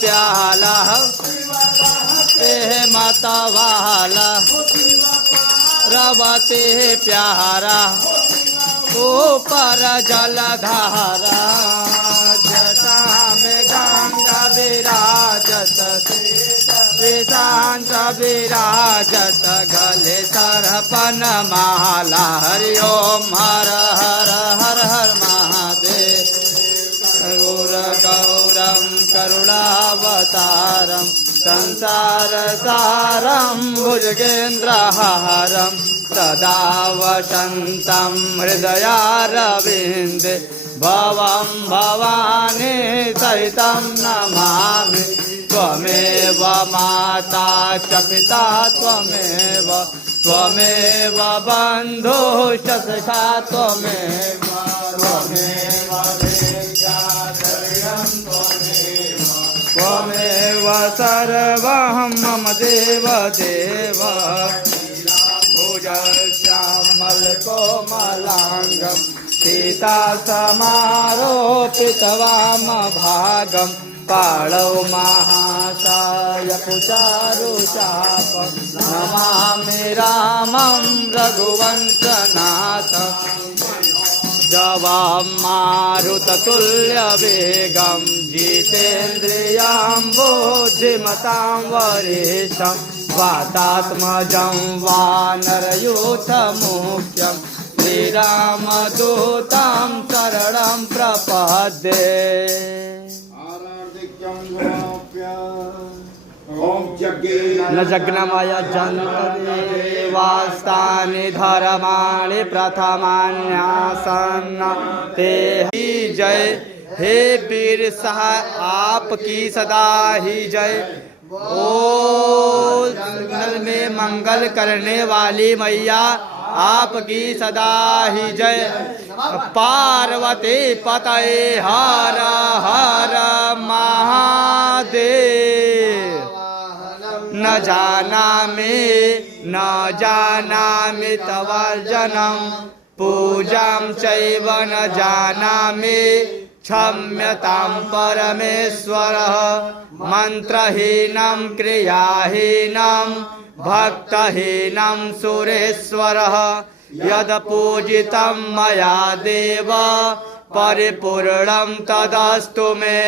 प्याला ते माता वाला रवते प्यारा ऊपर जलधारा जटा में गंगा विराजत शांत विराजत गले सरपन माला हरि ओम हर हर हर हर महादेव गौर गौरम करुणावतारम संसार सारम भुजगेन्द्रहारम सदा वसन्तं हृदयारविन्दे भवं भवानी सहितं नमामि त्वमेव माता च पिता त्वमेव त्वमेव बन्धुश्च सखा त्वमेव त्वमेव विद्याधर्यं त्वमेव सर्वं मम देव देव श्यामलकोमलाङ्गं सीता समारोपितवामभागं पाणौ महासाय कुचारुचापं नमामि रामं रघुवंशनाथं जवां मारुततुल्यवेगं जितेन्द्रियां बुद्धिमतां वरिष्ठं वातात्मजं वानरयूथमुख्यं श्रीरामदूतं शरणं प्रपद्ये न जग्नमय जन्तदेवास्तानि धर्माणि प्रथमान्यासन् ते ही जय हे वीर साह आपकी सदा ही जय। ओ जंगल में मंगल करने वाली मैया आपकी सदा ही जय। पार्वती पतये हर हर महादेव न जानामि तवर्जनं पूजां चैव न जानामि क्षम्यतां परमेश्वरः मंत्रहीनं क्रियाहीनं भक्तहीनं सुरेश्वरः यद्पूजितं मया देव परिपूर्णं तदस्तु मे।